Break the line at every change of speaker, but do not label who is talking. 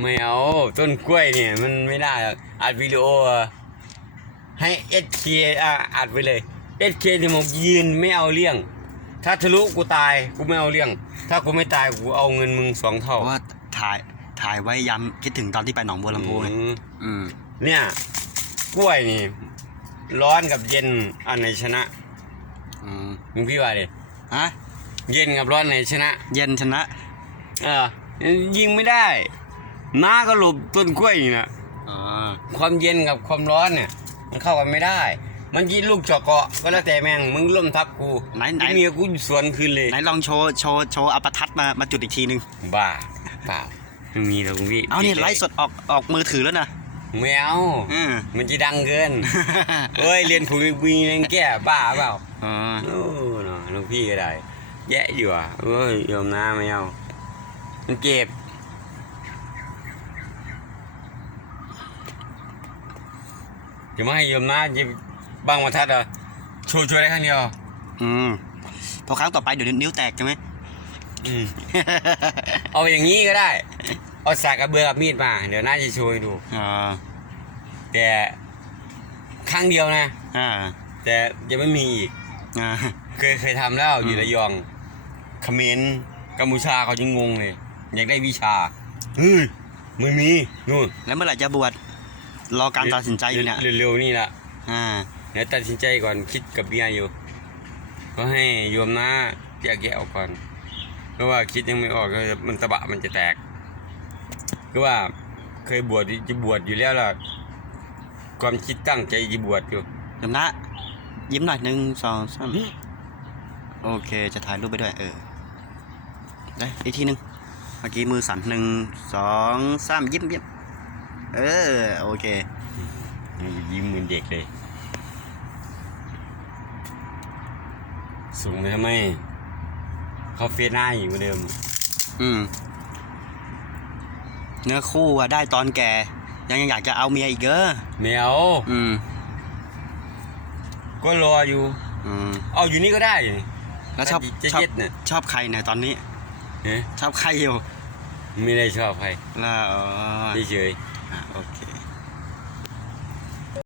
ไม่เอาต้นกล้วยเนี่ยมันไม่ได้หรอกอัดวิดีโออะให้เอสเคอะอัดไปเลยเอสเคที่ผมยืนไม่เอาเรื่อง ถ้าทะลุกูตายกูไม่เอาเรื่อง ถ้ากูไม่ตายกูเอาเงินมึงสอง
เพ
เท่า
ราะว่าถ่ายถ่ายไว้ย้ำคิดถึงตอนที่ไปหนองบัวลำพูไง
อืม
อืม
เนี่ยกล้วยนี่ ร้อนกับเย็นอันไหนชนะ
อืม
มึงพี่ว่าดิ
ฮะ
เย็นกับร้อนไหนชนะ
เย็นชนะ
เออยิงไม่ได้ น้าก็หลบต้นกล้วยนี่นะ
อ๋อ
ความเย็นกับความร้อนเนี่ย มันเข้ากันไม่ได้ มันยิงลูกเจาะเกาะก็แล้วแต่แม่งมึงล่มทับกู
ไหนไหน
ไอ้เมียกูสวนคืนเลย
ไหนลองโชว์โชว์โชว์เอาประทัดมามาจุดอีกทีนึง
บ้าเปล่าไม่มีหรอกพี่
เอานี่ไลฟ์สดออกออกมือถือแล้วนะ
ไม่เอา
อืม
มันจะดังเกิน เอ้ยเรียนผูกมีเรื่องแก้บ้าเปล่า
อ๋อ
โอ้เนาะลูกพี่ก็ได้ แย่อยู่อะเอ้ยยอมน้าไม่เอามันเจ็บ อย่ามาให้ยอมน้าจะบังมาทัดเหรอะช่วยช่วยได้ครั้งเดียว
อืมพอครั้งต่อไปเดี๋ยวนิ้วแตกใช่ไหม
อืมเอาอย่างนี้ก็ได้ เอาสากกระเบือกับมีดมา เดี๋ยวน่าจะช่วยดู
อ๋อ
แต่ครั้งเดียวนะ
อ่า
แต่ยังไม่มีอีก
อ่า
เคยเคยทำแล้วอยู่
อืม
ระยองเขมรกัมพูชาเขายังงงเลยอยากได้วิชาเฮ้ยไม่มีนู่น
แล้วเมื่อไหร่จะบวช รอการตัดสินใจอยู่เนี่ย
เร็วๆนี่แหละ
อ่า
เดี๋ยวตัดสินใจก่อนคิดกับเมียอยู่ก็ให้โยมนะแยกแยะออกก่อนเพราะว่าคิดยังไม่ออกก็มันตะบะมันจะแตกก็ว่าเคยบวชจะบวชอยู่แล้วล่ะความคิดตั้งใจจะบวชอยู่
เดี๋ยวนะยิ้มหน่อยหนึ่งสองสามโอเค จะถ่ายรูปไปด้วย เออได้อีกทีหนึ่งเมื่อกี้มือสั่นหนึ่งสองสามยิ้มยิ้ม เออ โอเค
ยิ้มเหมือนเด็กเลย สูงไปทำไม เขาเฟซหน้าอยู่เหมือนเดิม
อืม เนื้อคู่อะได้ตอนแก่ ยังยังอยากจะเอาเมียอีกเออ
แมว
อืม
ก็รออยู่
อืม
เอาอยู่นี่ก็ได้นี่
แล้วชอบ
จะ
ชอบ
เย็ดเนี่ย
ชอบใครเนี่ยตอนนี้
เอ๊ะ
ชอบใครอยู่
ไม่ได้ชอบใคร
แล้วอ๋อ
เฉย
อ่ะโอเค